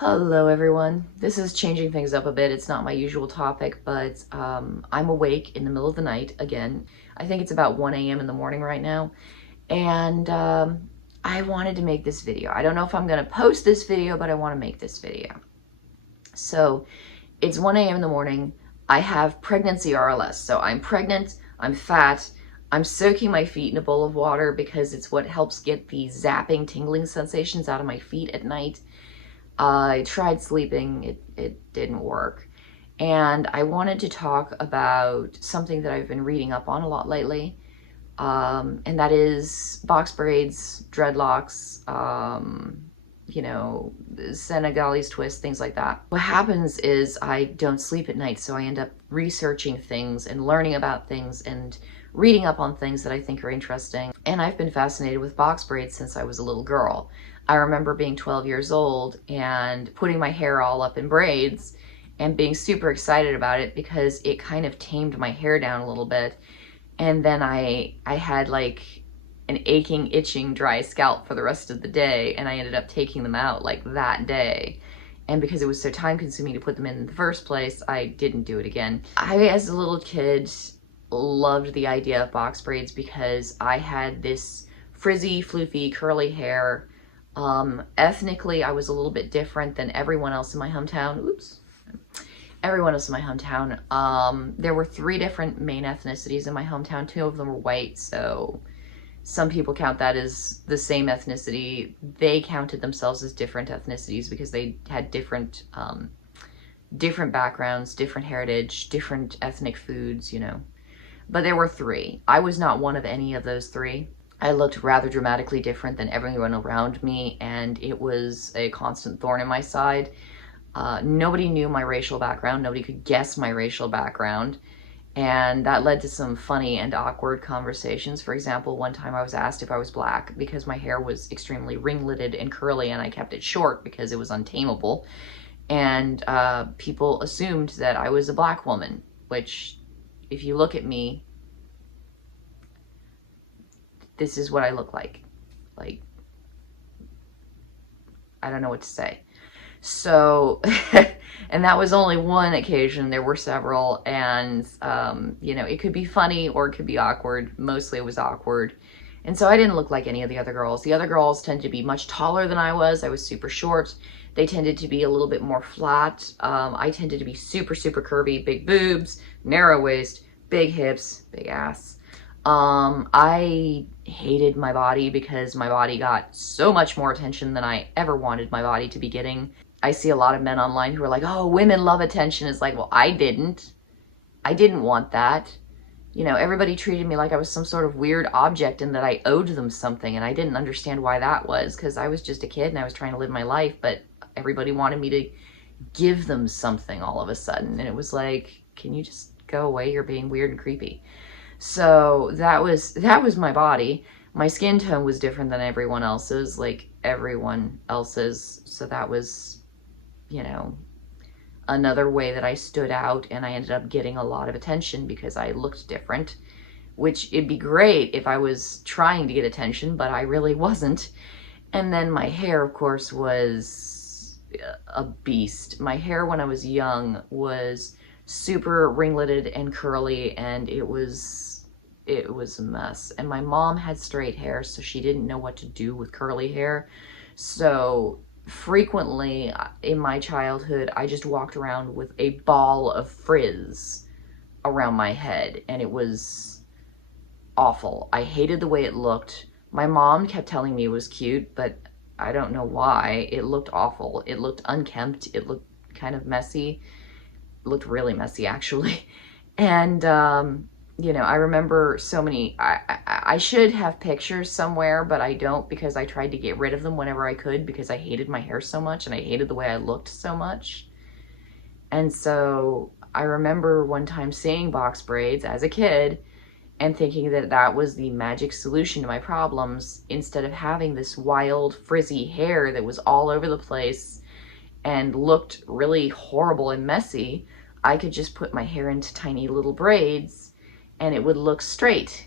Hello everyone. This is changing things up a bit. It's not my usual topic, but I'm awake in the middle of the night again. I think it's about 1 a.m. in the morning right now. And I wanted to make this video. I don't know if I'm going to post this video, but I want to make this video. So it's 1 a.m. in the morning. I have pregnancy RLS. So I'm pregnant, I'm fat, I'm soaking my feet in a bowl of water because it's what helps get the zapping, tingling sensations out of my feet at night. I tried sleeping, it didn't work. And I wanted to talk about something that I've been reading up on a lot lately. And that is box braids, dreadlocks, Senegalese Twist, things like that. What happens is I don't sleep at night, so I end up researching things and learning about things and reading up on things that I think are interesting. And I've been fascinated with box braids since I was a little girl. I remember being 12 years old and putting my hair all up in braids and being super excited about it because it kind of tamed my hair down a little bit. And then I had like an aching, itching, dry scalp for the rest of the day, and I ended up taking them out like that day. And because it was so time consuming to put them in the first place, I didn't do it again. I, as a little kid, loved the idea of box braids because I had this frizzy, floofy, curly hair. Ethnically, I was a little bit different than everyone else in my hometown. Oops. Everyone else in my hometown. There were 3 different main ethnicities in my hometown. 2 of them were white, so some people count that as the same ethnicity. They counted themselves as different ethnicities because they had different backgrounds, different heritage, different ethnic foods, you know. But there were 3. I was not one of any of those 3. I looked rather dramatically different than everyone around me, and it was a constant thorn in my side. Nobody knew my racial background. Nobody could guess my racial background. And that led to some funny and awkward conversations. For example, one time I was asked if I was black because my hair was extremely ringleted and curly, and I kept it short because it was untamable. And people assumed that I was a black woman, which, if you look at me, this is what I look like. Like, I don't know what to say. So, and that was only one occasion. There were several, and, it could be funny or it could be awkward. Mostly it was awkward. And so I didn't look like any of the other girls. The other girls tended to be much taller than I was. I was super short. They tended to be a little bit more flat. I tended to be super, super curvy, big boobs, narrow waist, big hips, big ass. I hated my body because my body got so much more attention than I ever wanted my body to be getting. I see a lot of men online who are like, oh, women love attention. It's like, well, I didn't want that. You know, everybody treated me like I was some sort of weird object and that I owed them something, and I didn't understand why that was, because I was just a kid and I was trying to live my life, but everybody wanted me to give them something all of a sudden, and it was like, can you just go away? You're being weird and creepy. So that was my body. My skin tone was different than everyone else's, like everyone else's. So that was, another way that I stood out, and I ended up getting a lot of attention because I looked different, which it'd be great if I was trying to get attention, but I really wasn't. And then my hair, of course, was a beast. My hair when I was young was super ringleted and curly, and it was a mess. And my mom had straight hair, so she didn't know what to do with curly hair. So frequently in my childhood, I just walked around with a ball of frizz around my head, and it was awful. I hated the way it looked. My mom kept telling me it was cute, but I don't know why. It looked awful. It looked unkempt. It looked kind of messy. Looked really messy, actually. And I remember so many. I should have pictures somewhere, but I don't, because I tried to get rid of them whenever I could because I hated my hair so much and I hated the way I looked so much. And so I remember one time seeing box braids as a kid and thinking that that was the magic solution to my problems. Instead of having this wild frizzy hair that was all over the place and looked really horrible and messy, I could just put my hair into tiny little braids and it would look straight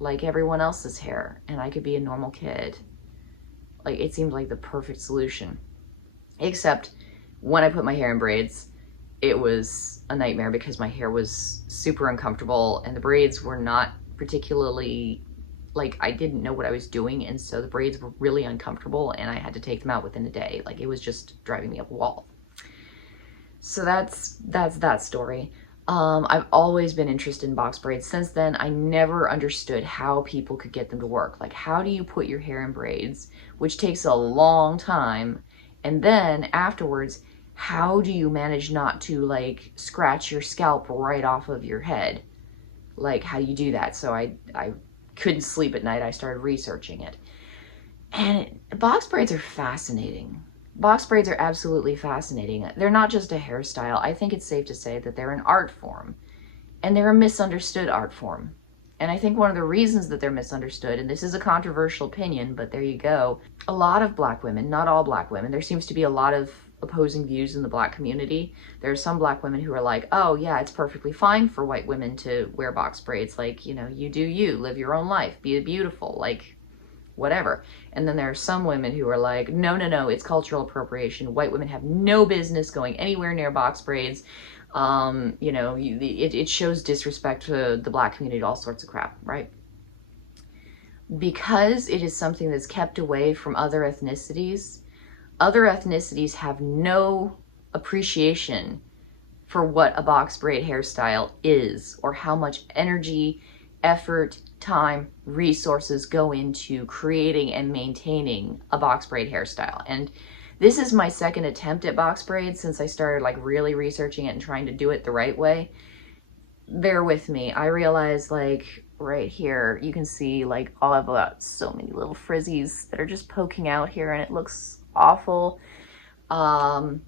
like everyone else's hair, and I could be a normal kid. Like, it seemed like the perfect solution. Except When I put my hair in braids, it was a nightmare because my hair was super uncomfortable and the braids were not particularly, like, I didn't know what I was doing, and so the braids were really uncomfortable and I had to take them out within a day. Like, it was just driving me up a wall. So that's that story. I've always been interested in box braids. Since then, I never understood how people could get them to work. Like, how do you put your hair in braids, which takes a long time, and then afterwards, how do you manage not to, like, scratch your scalp right off of your head? Like, how do you do that? So I couldn't sleep at night. I started researching it. And box braids are fascinating. Box braids are absolutely fascinating. They're not just a hairstyle. I think it's safe to say that they're an art form. And they're a misunderstood art form. And I think one of the reasons that they're misunderstood, and this is a controversial opinion, but there you go, a lot of black women, not all black women, there seems to be a lot of opposing views in the black community. There are some black women who are like, oh yeah, it's perfectly fine for white women to wear box braids. Like, you know, you do you, live your own life, be beautiful, like, whatever. And then there are some women who are like, no, no, no, it's cultural appropriation. White women have no business going anywhere near box braids. You know, it shows disrespect to the black community, all sorts of crap, right? Because it is something that's kept away from other ethnicities have no appreciation for what a box braid hairstyle is, or how much energy, effort, time, resources go into creating and maintaining a box braid hairstyle. And this is my second attempt at box braids since I started, like, really researching it and trying to do it the right way. Bear with me. I realized, like, right here, you can see, like, all I've got so many little frizzies that are just poking out here, and it looks awful. I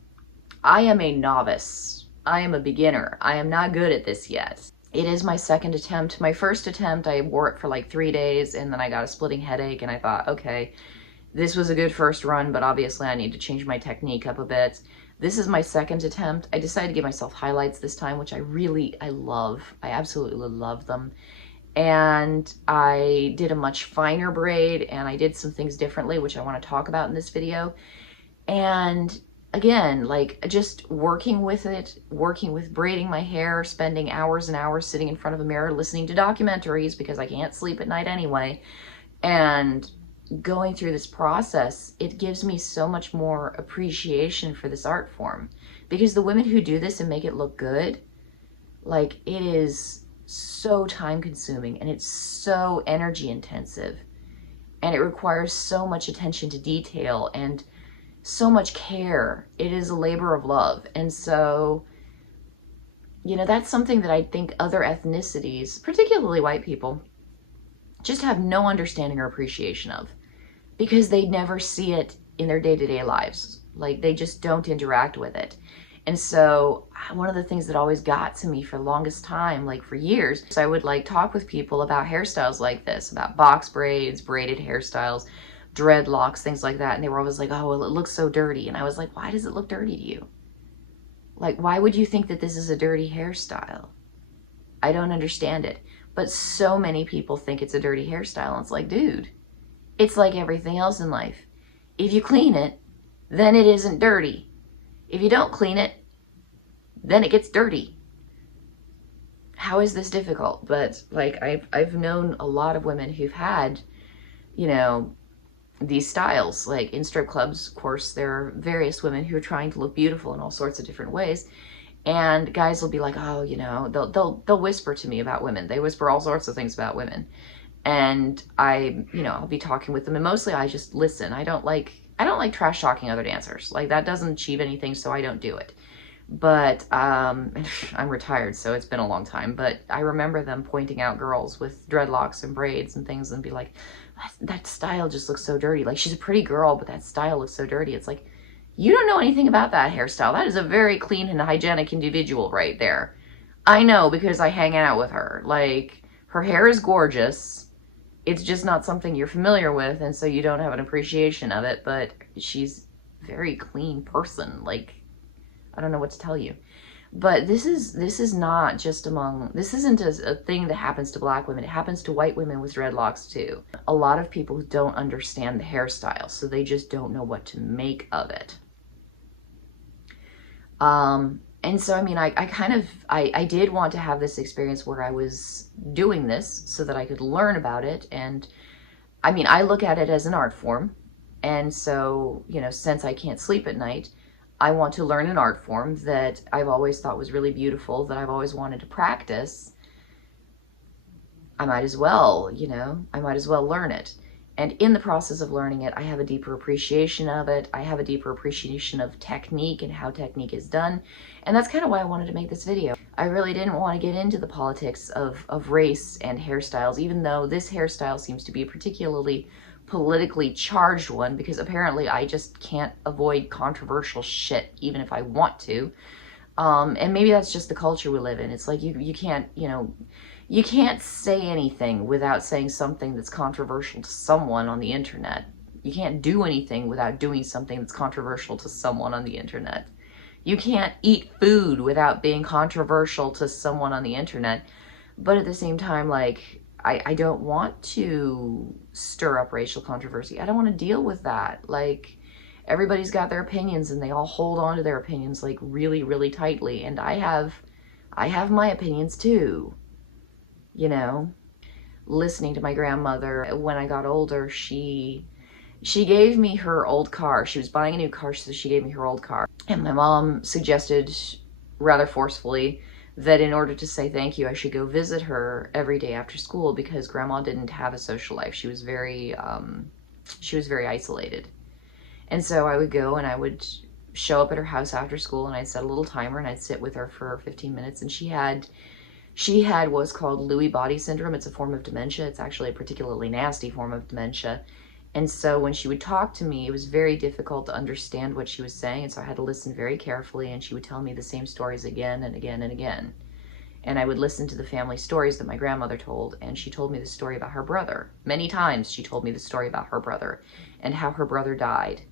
am a novice. I am a beginner. I am not good at this yet. It is my second attempt. My first attempt, I wore it for like 3 days and then I got a splitting headache and I thought, okay, this was a good first run, but obviously I need to change my technique up a bit. This is my second attempt. I decided to give myself highlights this time, which I love. I absolutely love them. And I did a much finer braid and I did some things differently, which I want to talk about in this video. And again, like, just working with it, working with braiding my hair, spending hours and hours sitting in front of a mirror, listening to documentaries because I can't sleep at night anyway, and going through this process, it gives me so much more appreciation for this art form. Because the women who do this and make it look good, like, it is so time consuming and it's so energy intensive and it requires so much attention to detail and so much care. It is a labor of love. And so, you know, that's something that I think other ethnicities, particularly white people, just have no understanding or appreciation of, because they never see it in their day-to-day lives. Like, they just don't interact with it. And so one of the things that always got to me for the longest time, like for years, is I would, like, talk with people about hairstyles like this, about box braids, braided hairstyles, dreadlocks, things like that. And they were always like, oh, well, it looks so dirty. And I was like, why does it look dirty to you? Like, why would you think that this is a dirty hairstyle? I don't understand it. But so many people think it's a dirty hairstyle. And it's like, dude, it's like everything else in life. If you clean it, then it isn't dirty. If you don't clean it, then it gets dirty. How is this difficult? But, like, I've known a lot of women who've had, you know, these styles. Like, in strip clubs, of course, there are various women who are trying to look beautiful in all sorts of different ways. And guys will be like, oh, you know, they'll whisper to me about women. They whisper all sorts of things about women. And I, you know, I'll be talking with them, and mostly I just listen. I don't like trash talking other dancers. Like, that doesn't achieve anything, so I don't do it. But I'm retired, so it's been a long time. But I remember them pointing out girls with dreadlocks and braids and things and be like, that style just looks so dirty. Like, she's a pretty girl, but that style looks so dirty. It's like, you don't know anything about that hairstyle. That is a very clean and hygienic individual right there. I know, because I hang out with her. Like, her hair is gorgeous. It's just not something you're familiar with, and so you don't have an appreciation of it, but she's a very clean person. Like, I don't know what to tell you. But this is not just this isn't a thing that happens to black women. It happens to white women with dreadlocks too. A lot of people don't understand the hairstyle, so they just don't know what to make of it. And so, I mean, I did want to have this experience where I was doing this so that I could learn about it. And I mean, I look at it as an art form. And so, you know, since I can't sleep at night, I want to learn an art form that I've always thought was really beautiful, that I've always wanted to practice. I might as well, you know, I might as well learn it. And in the process of learning it, I have a deeper appreciation of it. I have a deeper appreciation of technique and how technique is done. And that's kind of why I wanted to make this video. I really didn't want to get into the politics of race and hairstyles, even though this hairstyle seems to be a particularly politically charged one, because apparently I just can't avoid controversial shit, even if I want to. And maybe that's just the culture we live in. It's like you can't, you know, you can't say anything without saying something that's controversial to someone on the internet. You can't do anything without doing something that's controversial to someone on the internet. You can't eat food without being controversial to someone on the internet. But at the same time, like, I don't want to stir up racial controversy. I don't want to deal with that. Like, everybody's got their opinions and they all hold on to their opinions like really, really tightly. And I have my opinions too. You know, listening to my grandmother when I got older, she gave me her old car. She was buying a new car, so she gave me her old car. And my mom suggested rather forcefully that in order to say thank you, I should go visit her every day after school, because grandma didn't have a social life. She was very isolated. And so I would go and I would show up at her house after school, and I'd set a little timer and I'd sit with her for 15 minutes. And she had what's called Lewy body syndrome. It's a form of dementia. It's actually a particularly nasty form of dementia. And so when she would talk to me, it was very difficult to understand what she was saying. And so I had to listen very carefully, and she would tell me the same stories again and again and again. And I would listen to the family stories that my grandmother told. And she told me the story about her brother. Many times she told me the story about her brother and how her brother died.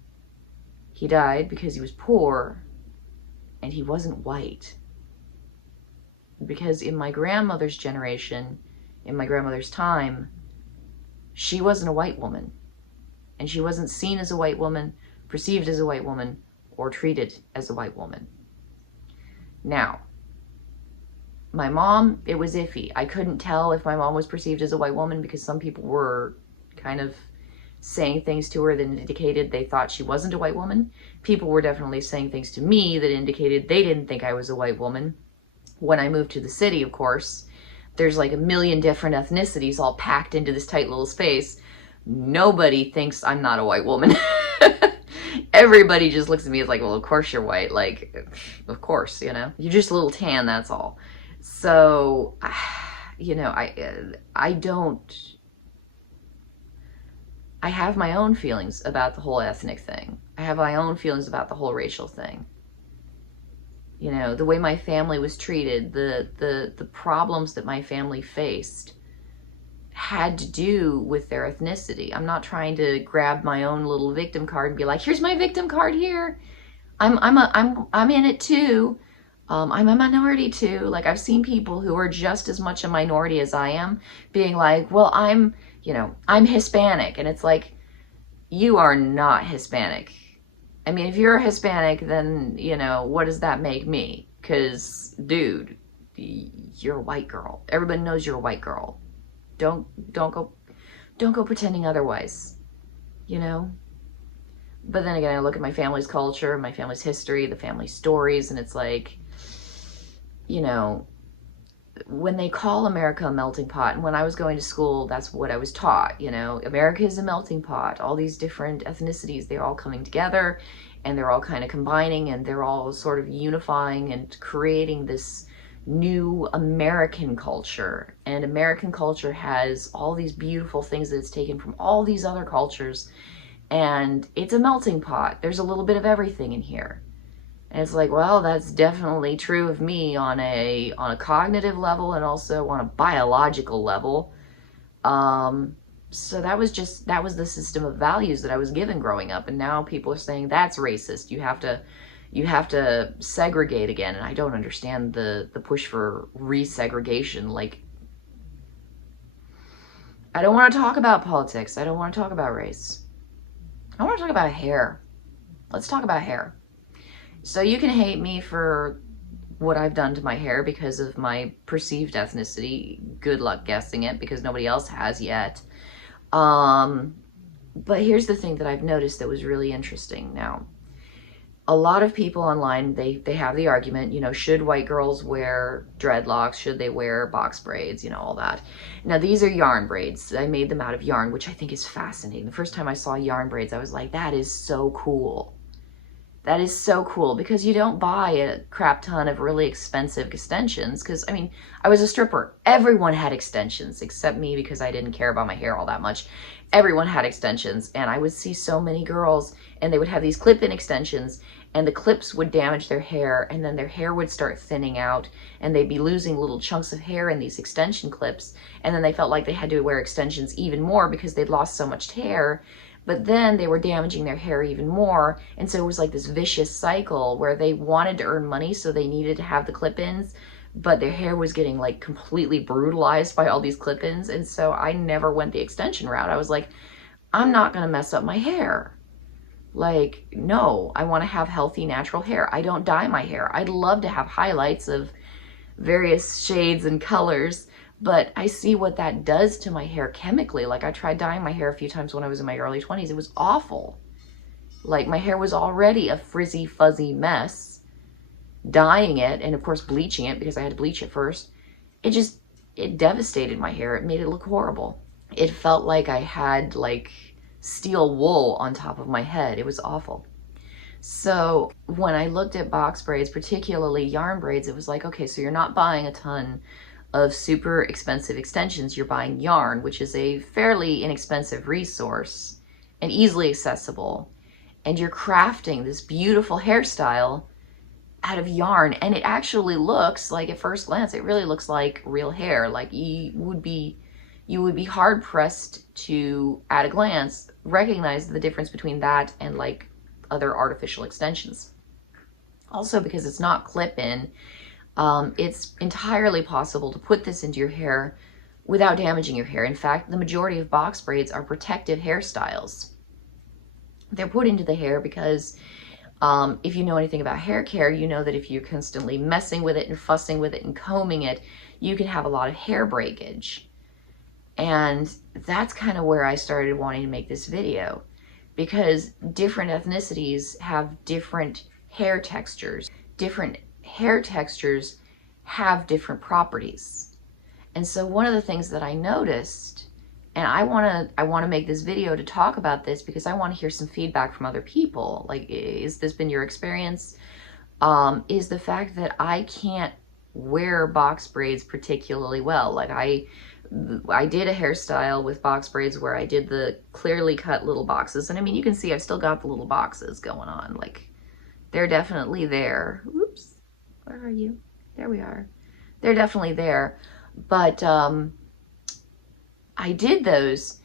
He died because he was poor and he wasn't white. Because in my grandmother's generation, in my grandmother's time, she wasn't a white woman. And she wasn't seen as a white woman, perceived as a white woman, or treated as a white woman. Now, my mom, it was iffy. I couldn't tell if my mom was perceived as a white woman, because some people were kind of saying things to her that indicated they thought she wasn't a white woman. People were definitely saying things to me that indicated they didn't think I was a white woman. When I moved to the city, of course, there's like a million different ethnicities all packed into this tight little space. Nobody thinks I'm not a white woman. Everybody just looks at me as like, well, of course you're white. Like, of course, you know, you're just a little tan, that's all. So, you know, I have my own feelings about the whole ethnic thing. I have my own feelings about the whole racial thing. You know, the way my family was treated, the problems that my family faced had to do with their ethnicity. I'm not trying to grab my own little victim card and be like, here's my victim card here. I'm in it too. I'm a minority too. Like, I've seen people who are just as much a minority as I am being like, well, I'm Hispanic. And it's like, you are not Hispanic. I mean, if you're Hispanic, then, you know, what does that make me? Because, dude, you're a white girl. Everybody knows you're a white girl. Don't go pretending otherwise, you know? But then again, I look at my family's culture, my family's history, the family stories, and it's like, you know, when they call America a melting pot, and when I was going to school, that's what I was taught, you know, America is a melting pot. All these different ethnicities, they're all coming together, and they're all kind of combining, and they're all sort of unifying and creating this new American culture. And American culture has all these beautiful things that it's taken from all these other cultures, and it's a melting pot. There's a little bit of everything in here. And it's like, well, that's definitely true of me on a cognitive level and also on a biological level. So that was the system of values that I was given growing up. And now people are saying that's racist. You have to segregate again. And I don't understand the push for resegregation. Like, I don't want to talk about politics. I don't want to talk about race. I want to talk about hair. Let's talk about hair. So you can hate me for what I've done to my hair because of my perceived ethnicity. Good luck guessing it, because nobody else has yet. But here's the thing that I've noticed that was really interesting. Now, a lot of people online, they have the argument, you know, should white girls wear dreadlocks? Should they wear box braids? You know, all that. Now, these are yarn braids. I made them out of yarn, which I think is fascinating. The first time I saw yarn braids, I was like, that is so cool. That is so cool, because you don't buy a crap ton of really expensive extensions. Because, I mean, I was a stripper. Everyone had extensions except me, because I didn't care about my hair all that much. Everyone had extensions, and I would see so many girls, and they would have these clip-in extensions, and the clips would damage their hair, and then their hair would start thinning out, and they'd be losing little chunks of hair in these extension clips, and then they felt like they had to wear extensions even more because they'd lost so much hair. But then they were damaging their hair even more. And so it was like this vicious cycle where they wanted to earn money, so they needed to have the clip-ins, but their hair was getting like completely brutalized by all these clip-ins. And so I never went the extension route. I was like, I'm not going to mess up my hair. Like, no, I want to have healthy, natural hair. I don't dye my hair. I'd love to have highlights of various shades and colors, but I see what that does to my hair chemically. Like, I tried dyeing my hair a few times when I was in my early 20s. It was awful. Like, my hair was already a frizzy, fuzzy mess. Dyeing it, and of course bleaching it, because I had to bleach it first, it devastated my hair. It made it look horrible. It felt like I had, like, steel wool on top of my head. It was awful. So when I looked at box braids, particularly yarn braids, it was like, okay, so you're not buying a ton of super expensive extensions. You're buying yarn, which is a fairly inexpensive resource and easily accessible, and you're crafting this beautiful hairstyle out of yarn. And it actually looks like, at first glance, it really looks like real hair. Like, you would be hard pressed to, at a glance, recognize the difference between that and like other artificial extensions. Also, because it's not clip-in, it's entirely possible to put this into your hair without damaging your hair. In fact, the majority of box braids are protective hairstyles. They're put into the hair because if you know anything about hair care, you know that if you're constantly messing with it and fussing with it and combing it, you can have a lot of hair breakage. And that's kind of where I started wanting to make this video, because different ethnicities have different hair textures. Different hair textures have different properties. And so one of the things that I noticed, and I want to make this video to talk about this because I want to hear some feedback from other people. Like, has this been your experience? Is the fact that I can't wear box braids particularly well. Like, I did a hairstyle with box braids where I did the clearly cut little boxes. And I mean, you can see I've still got the little boxes going on. Like, they're definitely there. Oops, where are you? There we are. They're definitely there. But I did those,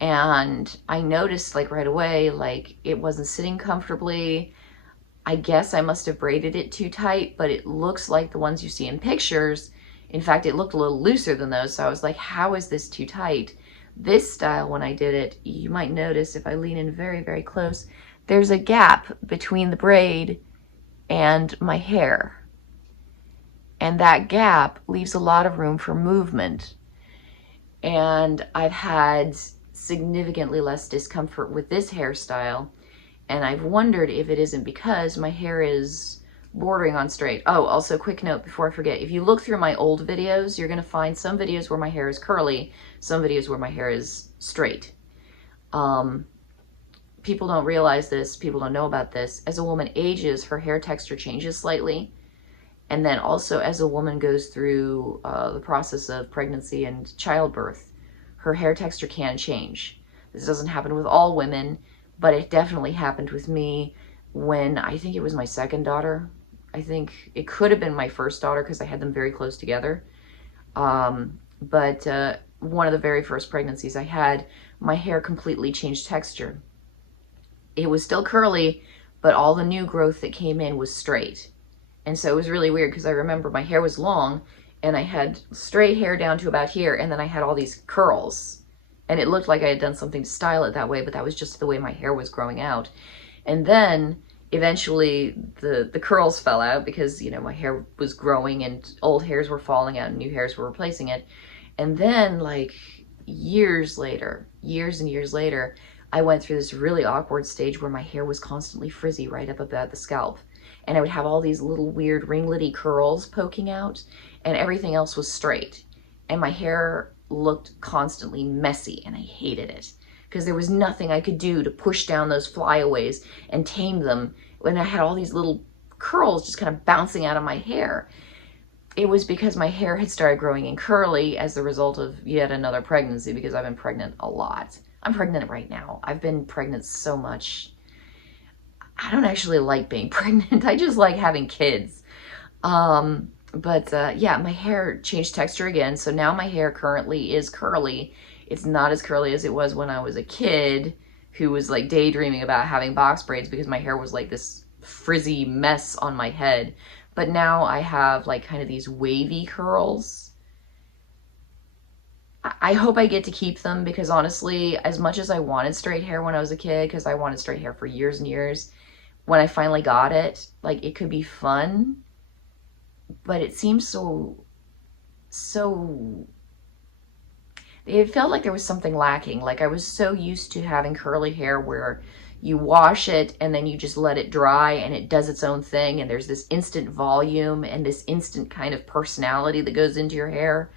and I noticed, like, right away, like, it wasn't sitting comfortably. I guess I must have braided it too tight, but it looks like the ones you see in pictures. In fact, it looked a little looser than those, so I was like, how is this too tight? This style, when I did it, you might notice if I lean in very, very close, there's a gap between the braid and my hair. And that gap leaves a lot of room for movement. And I've had significantly less discomfort with this hairstyle. And I've wondered if it isn't because my hair is bordering on straight. Oh, also quick note before I forget, if you look through my old videos, you're going to find some videos where my hair is curly, some videos where my hair is straight. People don't realize this, people don't know about this. As a woman ages, her hair texture changes slightly. And then also, as a woman goes through the process of pregnancy and childbirth, her hair texture can change. This doesn't happen with all women, but it definitely happened with me when, I think it was my second daughter. I think it could have been my first daughter because I had them very close together. But one of the very first pregnancies I had, my hair completely changed texture. It was still curly, but all the new growth that came in was straight. And so it was really weird because I remember my hair was long and I had straight hair down to about here, and then I had all these curls. And it looked like I had done something to style it that way, but that was just the way my hair was growing out. And then eventually the curls fell out because, you know, my hair was growing and old hairs were falling out and new hairs were replacing it. And then like years and years later, I went through this really awkward stage where my hair was constantly frizzy right up about the scalp. And I would have all these little weird ringlety curls poking out, and everything else was straight. And my hair looked constantly messy, and I hated it because there was nothing I could do to push down those flyaways and tame them when I had all these little curls just kind of bouncing out of my hair. It was because my hair had started growing in curly as the result of yet another pregnancy, because I've been pregnant a lot. I'm pregnant right now. I've been pregnant so much. I don't actually like being pregnant. I just like having kids. Yeah, my hair changed texture again. So now my hair currently is curly. It's not as curly as it was when I was a kid who was like daydreaming about having box braids because my hair was like this frizzy mess on my head. But now I have like kind of these wavy curls. I hope I get to keep them because honestly, as much as I wanted straight hair when I was a kid, because I wanted straight hair for years and years, when I finally got it, like it could be fun, but it seems so it felt like there was something lacking. Like I was so used to having curly hair where you wash it and then you just let it dry and it does its own thing, and there's this instant volume and this instant kind of personality that goes into your hair.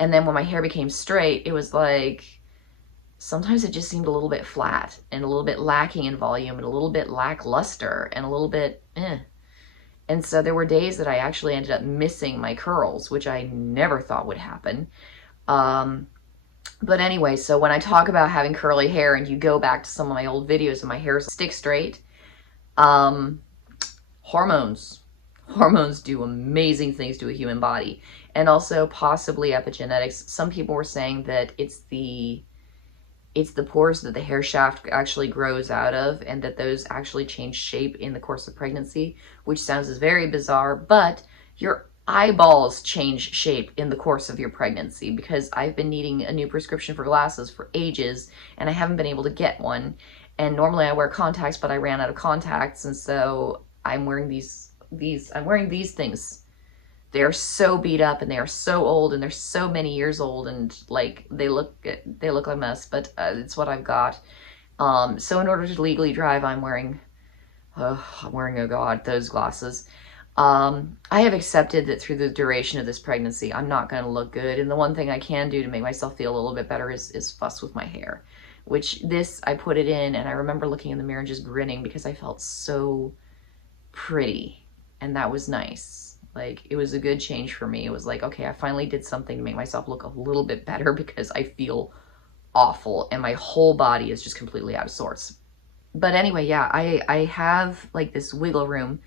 And then when my hair became straight, it was like sometimes it just seemed a little bit flat and a little bit lacking in volume and a little bit lackluster and a little bit And so there were days that I actually ended up missing my curls, which I never thought would happen. But anyway, so when I talk about having curly hair and you go back to some of my old videos and my hair stick straight, hormones do amazing things to a human body, and also possibly epigenetics. Some people were saying that it's the pores that the hair shaft actually grows out of, and that those actually change shape in the course of pregnancy, which sounds very bizarre, but your eyeballs change shape in the course of your pregnancy, because I've been needing a new prescription for glasses for ages and I haven't been able to get one. And normally I wear contacts, but I ran out of contacts, and so I'm wearing these things. They're so beat up and they are so old and they're so many years old, and like they look like a mess, but it's what I've got. So in order to legally drive, I'm wearing those glasses. I have accepted that through the duration of this pregnancy, I'm not going to look good. And the one thing I can do to make myself feel a little bit better is fuss with my hair, which I put it in, and I remember looking in the mirror and just grinning because I felt so pretty. And that was nice. Like, it was a good change for me. It was like, okay, I finally did something to make myself look a little bit better because I feel awful and my whole body is just completely out of sorts. But anyway, yeah, I have like this wiggle room.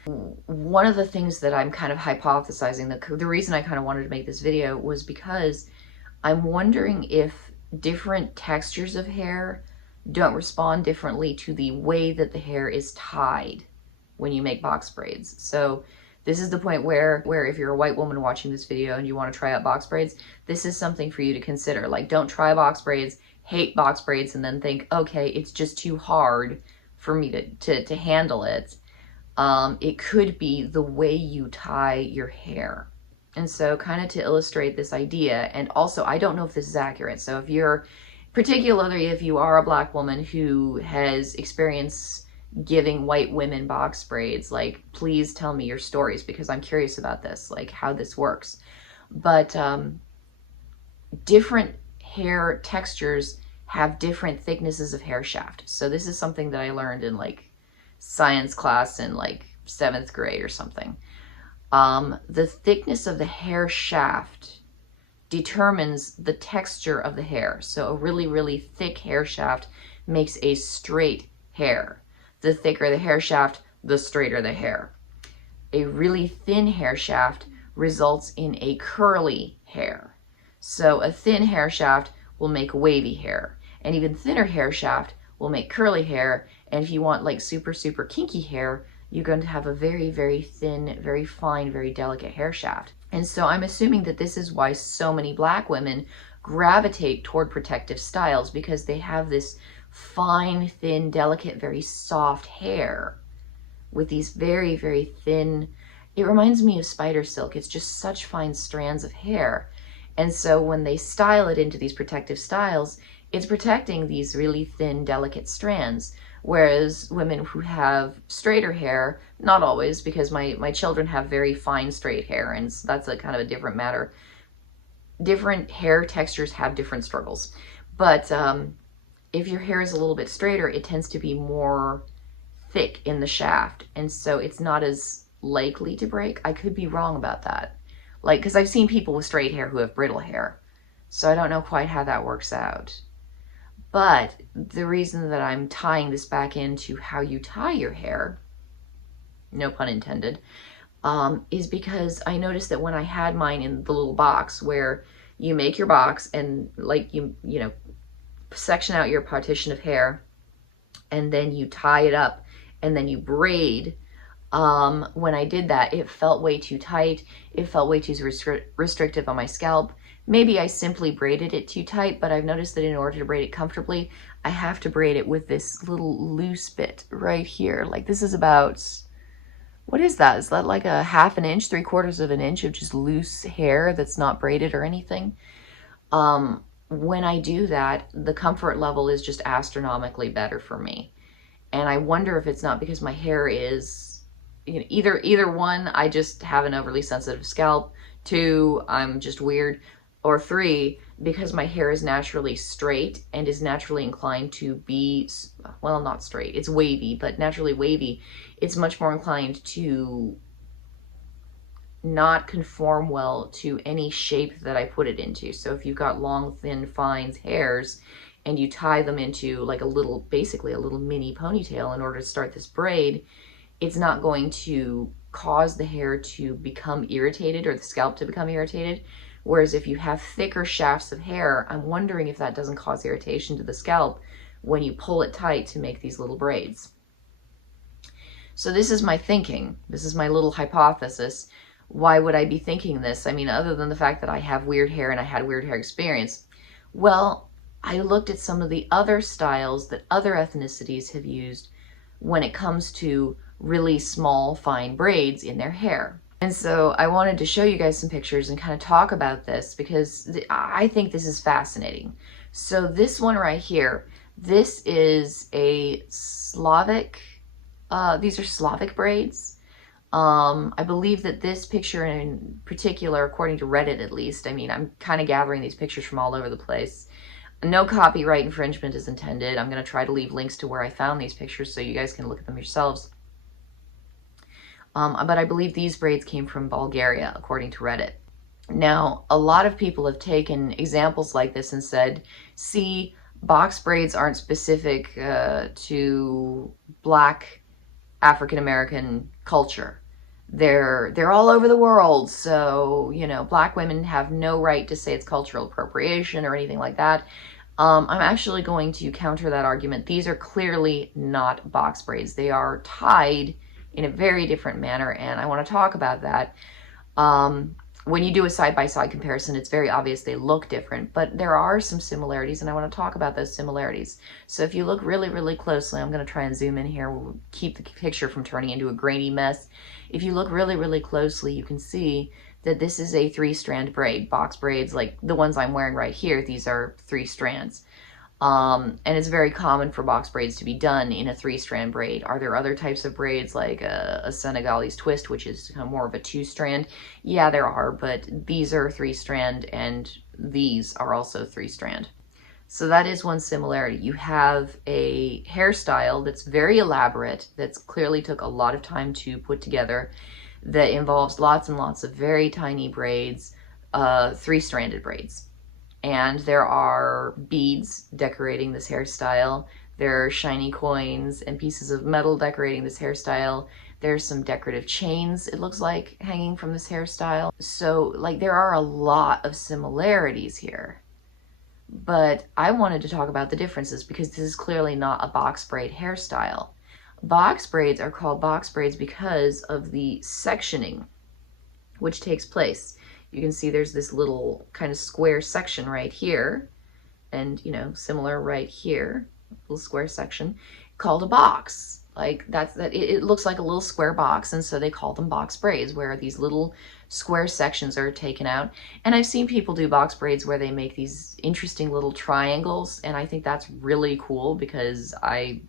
One of the things that I'm kind of hypothesizing, the reason I kind of wanted to make this video was because I'm wondering if different textures of hair don't respond differently to the way that the hair is tied when you make box braids. So this is the point where if you're a white woman watching this video and you want to try out box braids, this is something for you to consider. Like, don't try box braids, hate box braids, and then think, okay, it's just too hard for me to handle it. It could be the way you tie your hair. And so kind of to illustrate this idea, and also I don't know if this is accurate, so if you're, particularly if you are a Black woman who has experienced giving white women box braids, like, please tell me your stories, because I'm curious about this, like how this works. But different hair textures have different thicknesses of hair shaft. So this is something that I learned in like science class in like 7th grade or something. The thickness of the hair shaft determines the texture of the hair. So a really, really thick hair shaft makes a straight hair. The thicker the hair shaft, the straighter the hair. A really thin hair shaft results in a curly hair. So a thin hair shaft will make wavy hair. An even thinner hair shaft will make curly hair. And if you want like super, super kinky hair, you're going to have a very, very thin, very fine, very delicate hair shaft. And so I'm assuming that this is why so many Black women gravitate toward protective styles, because they have this fine, thin, delicate, very soft hair with these very, very thin, it reminds me of spider silk. It's just such fine strands of hair. And so when they style it into these protective styles, it's protecting these really thin, delicate strands. Whereas women who have straighter hair, not always, because my children have very fine straight hair, and so that's a kind of a different matter. Different hair textures have different struggles. But if your hair is a little bit straighter, it tends to be more thick in the shaft, and so it's not as likely to break. I could be wrong about that. Like, because I've seen people with straight hair who have brittle hair, so I don't know quite how that works out. But the reason that I'm tying this back into how you tie your hair, no pun intended, is because I noticed that when I had mine in the little box where you make your box and like you know, section out your partition of hair and then you tie it up and then you braid, when I did that, it felt way too tight. It felt way too restrictive on my scalp. Maybe I simply braided it too tight, but I've noticed that in order to braid it comfortably, I have to braid it with this little loose bit right here. Like, this is about, what is that? Is that like a half an inch, 3/4 of an inch of just loose hair that's not braided or anything? When I do that, the comfort level is just astronomically better for me. And I wonder if it's not because my hair is, you know, either one, I just have an overly sensitive scalp, 2, I'm just weird, or 3, because my hair is naturally straight and is naturally inclined to be, well, not straight, it's wavy, but naturally wavy, it's much more inclined to not conform well to any shape that I put it into. So if you've got long, thin, fine hairs and you tie them into like a little, basically a little mini ponytail in order to start this braid, it's not going to cause the hair to become irritated or the scalp to become irritated. Whereas if you have thicker shafts of hair, I'm wondering if that doesn't cause irritation to the scalp when you pull it tight to make these little braids. So this is my thinking. This is my little hypothesis. Why would I be thinking this? I mean, other than the fact that I have weird hair and I had weird hair experience. Well, I looked at some of the other styles that other ethnicities have used when it comes to really small, fine braids in their hair. And so I wanted to show you guys some pictures and kind of talk about this because I think this is fascinating. So this one right here, this is a Slavic, these are Slavic braids. I believe that this picture in particular, according to Reddit at least, I mean, I'm kind of gathering these pictures from all over the place. No copyright infringement is intended. I'm going to try to leave links to where I found these pictures so you guys can look at them yourselves. But I believe these braids came from Bulgaria, according to Reddit. Now, a lot of people have taken examples like this and said, see, box braids aren't specific to Black African-American culture. They're all over the world, so, you know, Black women have no right to say it's cultural appropriation or anything like that. I'm actually going to counter that argument. These are clearly not box braids. They are tied in a very different manner, and I want to talk about that. When you do a side-by-side comparison, it's very obvious they look different, but there are some similarities, and I want to talk about those similarities. So if you look really, really closely, I'm going to try and zoom in here. We'll keep the picture from turning into a grainy mess. If you look really, really closely, you can see that this is a 3-strand braid. Box braids, like the ones I'm wearing right here, these are 3 strands. And it's very common for box braids to be done in a 3-strand braid. Are there other types of braids like a Senegalese Twist, which is more of a 2-strand? Yeah, there are, but these are 3-strand and these are also 3-strand. So that is one similarity. You have a hairstyle that's very elaborate, that's clearly took a lot of time to put together, that involves lots and lots of very tiny braids, 3-stranded braids. And there are beads decorating this hairstyle. There are shiny coins and pieces of metal decorating this hairstyle. There's some decorative chains, it looks like, hanging from this hairstyle. So, like, there are a lot of similarities here. But I wanted to talk about the differences because this is clearly not a box braid hairstyle. Box braids are called box braids because of the sectioning which takes place. You can see there's this little kind of square section right here, and, you know, similar right here, little square section, called a box. Like it looks like a little square box, and so they call them box braids, where these little square sections are taken out. And I've seen people do box braids where they make these interesting little triangles, and I think that's really cool because I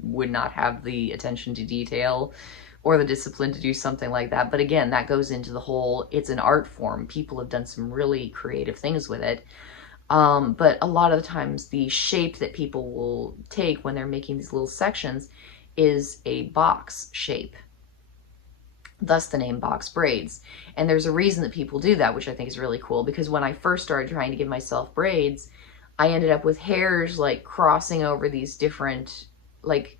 would not have the attention to detail or the discipline to do something like that. But again, that goes into the whole, it's an art form. People have done some really creative things with it. But a lot of the times the shape that people will take when they're making these little sections is a box shape. Thus the name box braids. And there's a reason that people do that, which I think is really cool, because when I first started trying to give myself braids, I ended up with hairs like crossing over these different like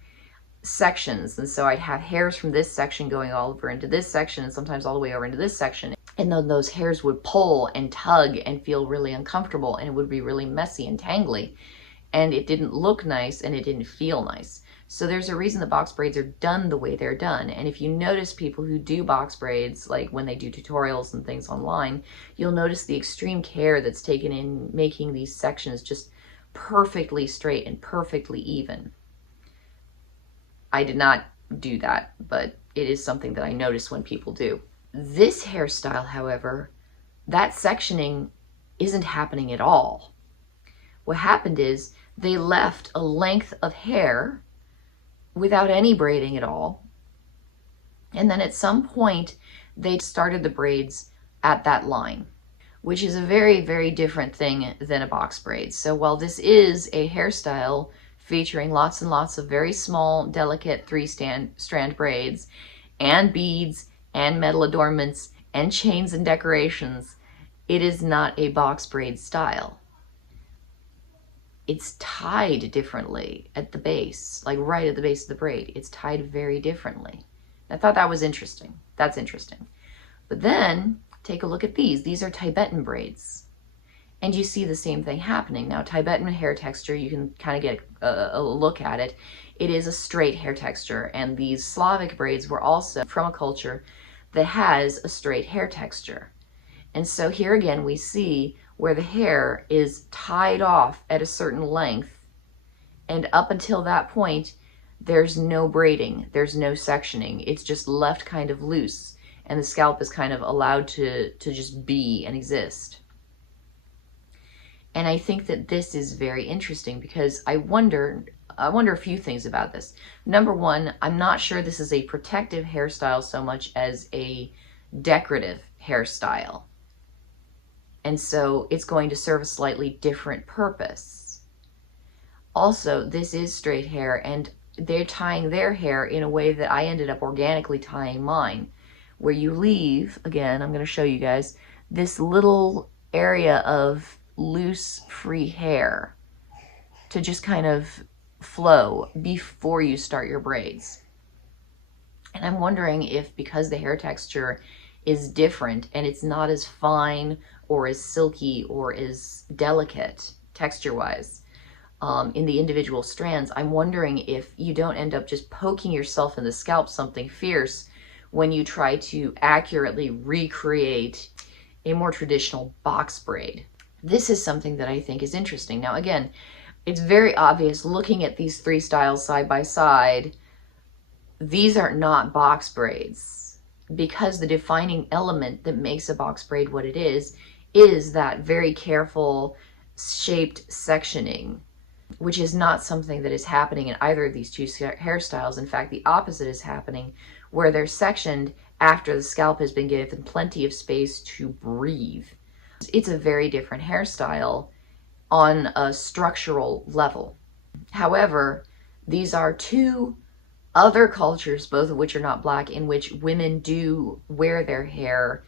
sections. And so I'd have hairs from this section going all over into this section, and sometimes all the way over into this section. And then those hairs would pull and tug and feel really uncomfortable, and it would be really messy and tangly. And it didn't look nice, and it didn't feel nice. So there's a reason the box braids are done the way they're done. And if you notice people who do box braids, like when they do tutorials and things online, you'll notice the extreme care that's taken in making these sections just perfectly straight and perfectly even. I did not do that, but it is something that I notice when people do. This hairstyle, however, that sectioning isn't happening at all. What happened is they left a length of hair without any braiding at all. And then at some point, they started the braids at that line, which is a very, very different thing than a box braid. So while this is a hairstyle featuring lots and lots of very small, delicate strand braids and beads and metal adornments and chains and decorations, it is not a box braid style. It's tied differently at the base, like right at the base of the braid. It's tied very differently. I thought that was interesting. That's interesting. But then take a look at these. These are Tibetan braids. And you see the same thing happening. Now, Tibetan hair texture, you can kind of get a look at it. It is a straight hair texture. And these Slavic braids were also from a culture that has a straight hair texture. And so here again, we see where the hair is tied off at a certain length. And up until that point, there's no braiding. There's no sectioning. It's just left kind of loose. And the scalp is kind of allowed to just be and exist. And I think that this is very interesting because I wonder a few things about this. Number one, I'm not sure this is a protective hairstyle so much as a decorative hairstyle. And so it's going to serve a slightly different purpose. Also, this is straight hair, and they're tying their hair in a way that I ended up organically tying mine, where you leave, again, I'm going to show you guys, this little area of loose, free hair to just kind of flow before you start your braids. And I'm wondering if, because the hair texture is different and it's not as fine or as silky or as delicate texture-wise in the individual strands, I'm wondering if you don't end up just poking yourself in the scalp something fierce when you try to accurately recreate a more traditional box braid. This is something that I think is interesting. Now, again, it's very obvious looking at these three styles side by side, these are not box braids, because the defining element that makes a box braid what it is that very careful shaped sectioning, which is not something that is happening in either of these two hairstyles. In fact, the opposite is happening, where they're sectioned after the scalp has been given plenty of space to breathe. It's a very different hairstyle on a structural level. However, these are two other cultures, both of which are not black, in which women do wear their hair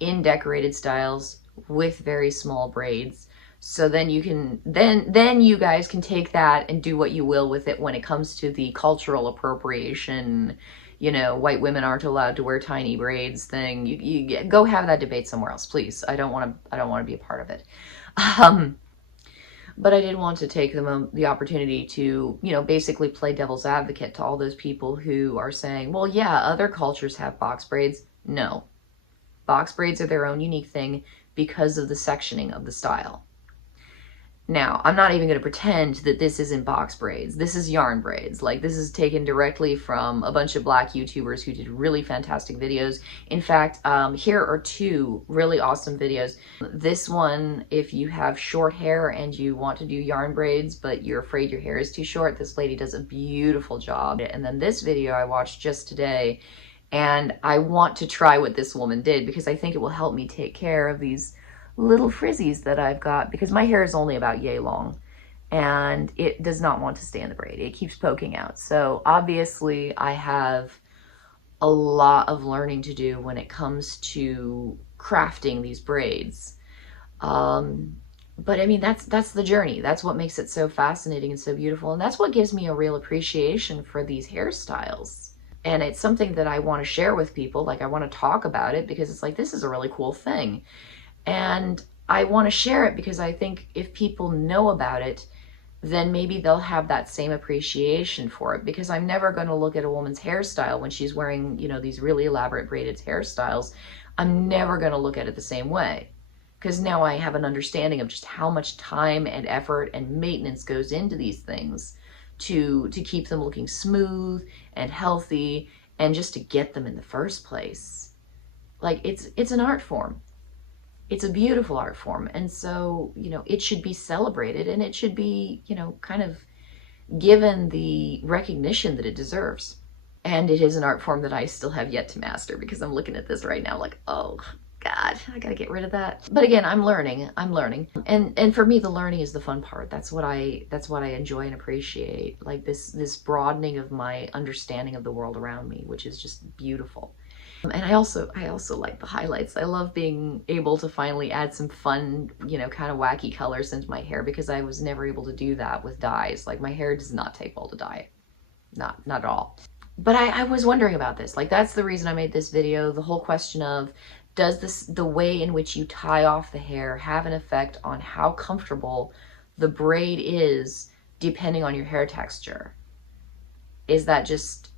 in decorated styles with very small braids. So then you can, then you guys can take that and do what you will with it when it comes to the cultural appropriation, you know, white women aren't allowed to wear tiny braids thing. You go have that debate somewhere else, please. I don't want to be a part of it. But I did want to take the opportunity to, you know, basically play devil's advocate to all those people who are saying, well, yeah, other cultures have box braids. No. Box braids are their own unique thing because of the sectioning of the style. Now, I'm not even going to pretend that this isn't box braids. This is yarn braids. Like, this is taken directly from a bunch of Black YouTubers who did really fantastic videos. In fact, here are two really awesome videos. This one, if you have short hair and you want to do yarn braids, but you're afraid your hair is too short, this lady does a beautiful job. And then this video I watched just today, and I want to try what this woman did because I think it will help me take care of these little frizzies that I've got, because my hair is only about yay long and it does not want to stay in the braid. It keeps poking out. So obviously I have a lot of learning to do when it comes to crafting these braids. But I mean, that's the journey. That's what makes it so fascinating and so beautiful. And that's what gives me a real appreciation for these hairstyles. And it's something that I want to share with people. Like, I want to talk about it because it's like, this is a really cool thing. And I want to share it because I think if people know about it, then maybe they'll have that same appreciation for it. Because I'm never going to look at a woman's hairstyle when she's wearing, you know, these really elaborate braided hairstyles. I'm never going to look at it the same way. Because now I have an understanding of just how much time and effort and maintenance goes into these things to keep them looking smooth and healthy and just to get them in the first place. Like, it's an art form. It's a beautiful art form. And so, you know, it should be celebrated and it should be, you know, kind of given the recognition that it deserves. And it is an art form that I still have yet to master, because I'm looking at this right now like, oh God, I gotta get rid of that. But again, I'm learning. And for me, the learning is the fun part. That's what I enjoy and appreciate. Like this broadening of my understanding of the world around me, which is just beautiful. And I also like the highlights. I love being able to finally add some fun, you know, kind of wacky colors into my hair, because I was never able to do that with dyes. Like, my hair does not take well to dye. Not at all. But I was wondering about this. Like, that's the reason I made this video. The whole question of, does the way in which you tie off the hair have an effect on how comfortable the braid is depending on your hair texture? Is that just...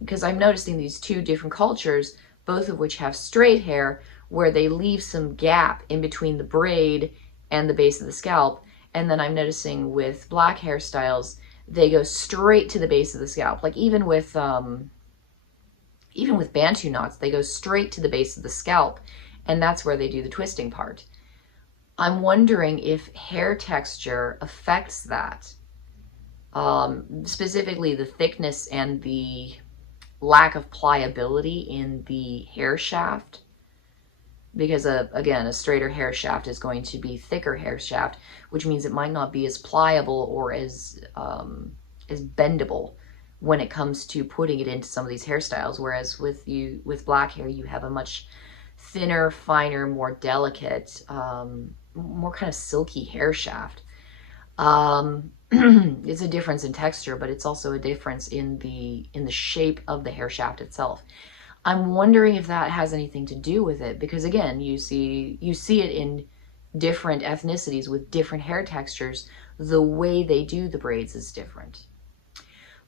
Because I'm noticing these two different cultures, both of which have straight hair, where they leave some gap in between the braid and the base of the scalp. And then I'm noticing with Black hairstyles, they go straight to the base of the scalp. Like, even with Bantu knots, they go straight to the base of the scalp, and that's where they do the twisting part. I'm wondering if hair texture affects that. Specifically the thickness and the lack of pliability in the hair shaft, because again, a straighter hair shaft is going to be thicker hair shaft, which means it might not be as pliable or as bendable when it comes to putting it into some of these hairstyles. Whereas with Black hair, you have a much thinner, finer, more delicate, more kind of silky hair shaft. It's a difference in texture, but it's also a difference in the shape of the hair shaft itself. I'm wondering if that has anything to do with it, because again, you see it in different ethnicities with different hair textures. The way they do the braids is different.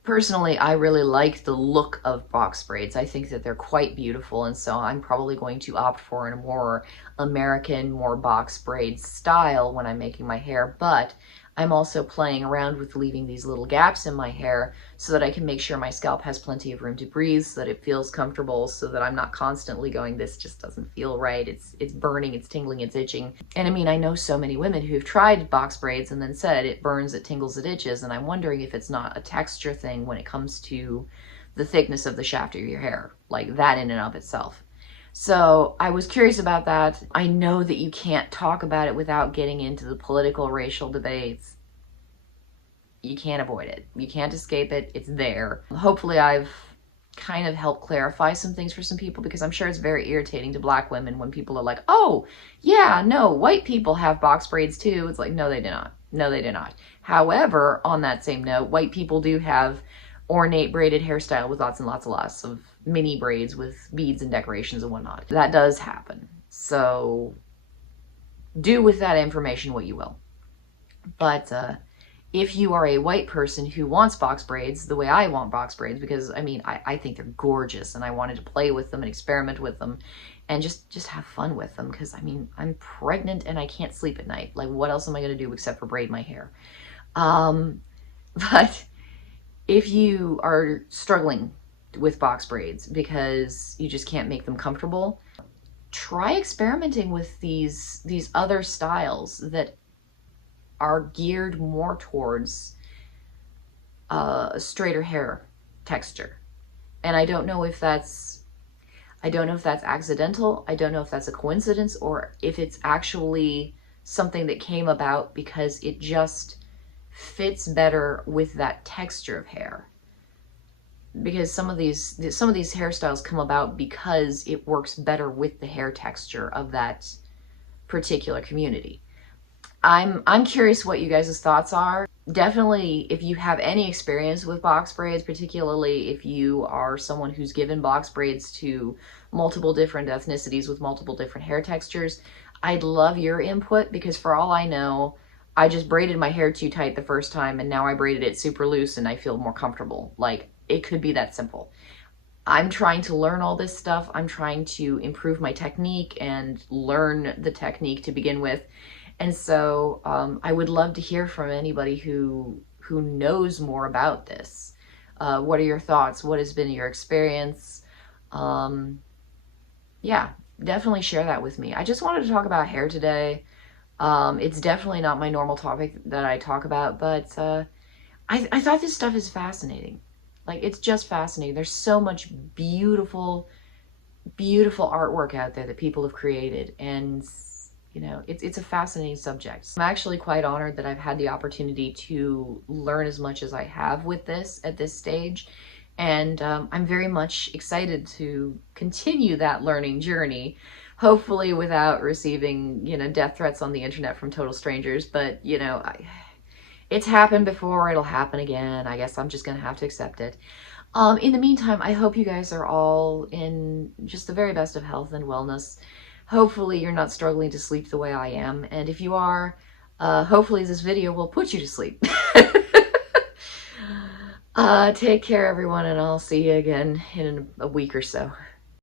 Personally, I really like the look of box braids. I think that they're quite beautiful, and so I'm probably going to opt for a more American, more box braid style when I'm making my hair. But I'm also playing around with leaving these little gaps in my hair so that I can make sure my scalp has plenty of room to breathe, so that it feels comfortable, so that I'm not constantly going, this just doesn't feel right, it's burning, it's tingling, it's itching. And I mean, I know so many women who've tried box braids and then said it burns, it tingles, it itches, and I'm wondering if it's not a texture thing when it comes to the thickness of the shaft of your hair, like that in and of itself. So I was curious about that. I know that you can't talk about it without getting into the political, racial debates. You can't avoid it. You can't escape it. It's there. Hopefully I've kind of helped clarify some things for some people, because I'm sure it's very irritating to Black women when people are like, oh, yeah, no, white people have box braids too. It's like, no, they do not. No, they do not. However, on that same note, white people do have ornate braided hairstyle with lots and lots of mini braids with beads and decorations and whatnot. That does happen. So do with that information what you will. But If you are a white person who wants box braids the way I want box braids, because I mean, I think they're gorgeous and I wanted to play with them and experiment with them and just have fun with them, because I mean, I'm pregnant and I can't sleep at night. Like, what else am I going to do except for braid my hair? But if you are struggling with box braids because you just can't make them comfortable, try experimenting with these other styles that are geared more towards a straighter hair texture. And I don't know if that's accidental. I don't know if that's a coincidence, or if it's actually something that came about because it just fits better with that texture of hair. Because some of these hairstyles come about because it works better with the hair texture of that particular community. I'm curious what you guys' thoughts are. Definitely, if you have any experience with box braids, particularly if you are someone who's given box braids to multiple different ethnicities with multiple different hair textures, I'd love your input, because for all I know, I just braided my hair too tight the first time and now I braided it super loose and I feel more comfortable. Like, it could be that simple. I'm trying to learn all this stuff. I'm trying to improve my technique and learn the technique to begin with. And so I would love to hear from anybody who knows more about this. What are your thoughts? What has been your experience? Yeah, definitely share that with me. I just wanted to talk about hair today. It's definitely not my normal topic that I talk about, but I thought this stuff is fascinating. Like, it's just fascinating. There's so much beautiful, beautiful artwork out there that people have created, and you know, it's a fascinating subject. I'm actually quite honored that I've had the opportunity to learn as much as I have with this at this stage. And I'm very much excited to continue that learning journey, hopefully without receiving, you know, death threats on the internet from total strangers. But, you know, it's happened before, it'll happen again. I guess I'm just gonna have to accept it. In the meantime, I hope you guys are all in just the very best of health and wellness. Hopefully you're not struggling to sleep the way I am. And if you are, hopefully this video will put you to sleep. Take care, everyone, and I'll see you again in a week or so.